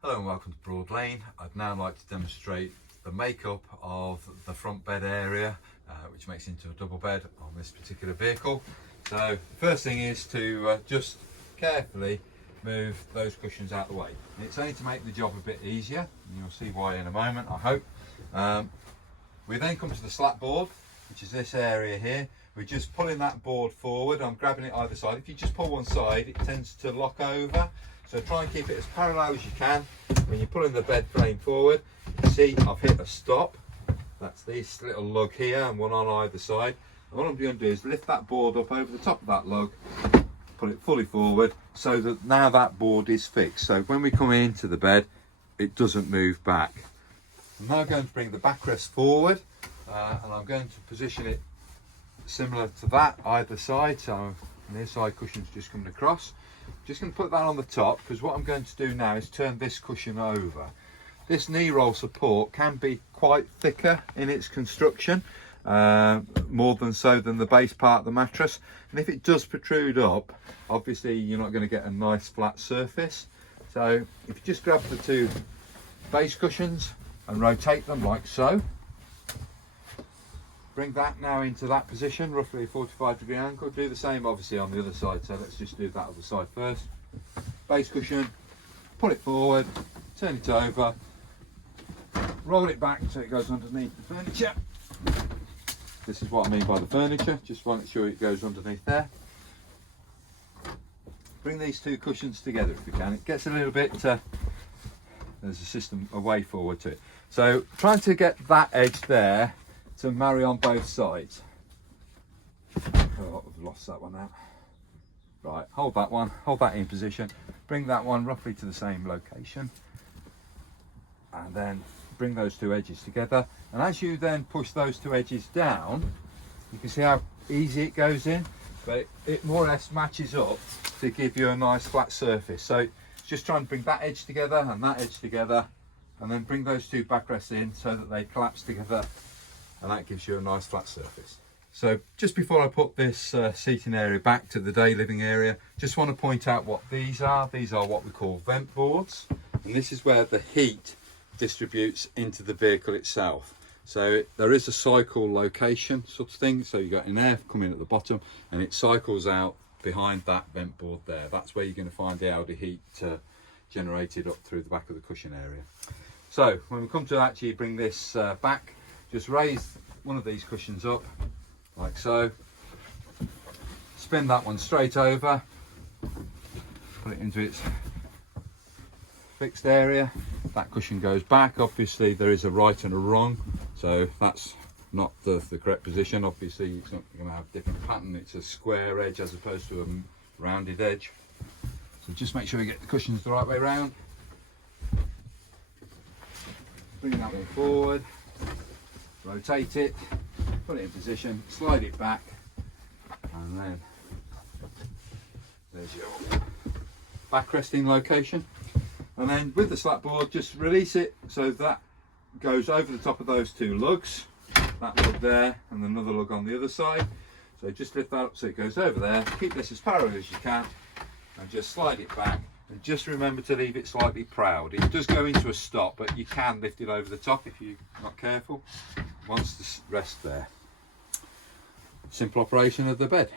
Hello and welcome to Broadlane. I'd now like to demonstrate the makeup of the front bed area, which makes into a double bed on this particular vehicle. So the first thing is to just carefully move those cushions out of the way. And it's only to make the job a bit easier, and you'll see why in a moment, I hope. We then come to the slat board, which is this area here. We're just pulling that board forward. I'm grabbing it either side. If you just pull one side, it tends to lock over. So try and keep it as parallel as you can. When you're pulling the bed frame forward, you can see I've hit a stop. That's this little lug here and one on either side. And what I'm going to do is lift that board up over the top of that lug, pull it fully forward so that now that board is fixed. So when we come into the bed, it doesn't move back. I'm now going to bring the backrest forward and I'm going to position it similar to that either side. So the side cushion's just coming across. Just going to put that on the top because what I'm going to do now is turn this cushion over. This knee roll support can be quite thicker in its construction, more than so than the base part of the mattress, and if it does protrude up, obviously you're not going to get a nice flat surface. So if you just grab the two base cushions and rotate them like so, bring that now into that position, roughly a 45-degree angle. Do the same obviously on the other side, so let's just do that other side first. Base cushion, pull it forward, turn it over, roll it back so it goes underneath the furniture. This is what I mean by the furniture, just want to make sure it goes underneath there. Bring these two cushions together if you can. It gets a little bit, there's a system, a way forward to it. So trying to get that edge there to marry on both sides. Oh, I've lost that one now. Right, hold that in position, bring that one roughly to the same location, and then bring those two edges together. And as you then push those two edges down, you can see how easy it goes in, but it more or less matches up to give you a nice flat surface. So just try and bring that edge together and that edge together, and then bring those two backrests in so that they collapse together, and that gives you a nice flat surface. So just before I put this seating area back to the day living area, just want to point out what these are. These are what we call vent boards, and this is where the heat distributes into the vehicle itself. So there is a cycle location sort of thing, so you've got an air coming at the bottom and it cycles out behind that vent board there. That's where you're going to find the ALDE heat generated up through the back of the cushion area. So when we come to actually bring this back, just raise one of these cushions up like so, spin that one straight over, put it into its fixed area. That cushion goes back. Obviously there is a right and a wrong, so that's not the correct position. Obviously it's not going to have a different pattern. It's a square edge as opposed to a rounded edge, so just make sure you get the cushions the right way round. Bring that one forward, rotate it, put it in position, slide it back, and then there's your backresting location. And then with the slat board, just release it so that goes over the top of those two lugs, that lug there and another lug on the other side. So just lift that up so it goes over there. Keep this as parallel as you can and just slide it back. And just remember to leave it slightly proud. It does go into a stop, but you can lift it over the top if you're not careful. Once the rest there. Simple operation of the bed.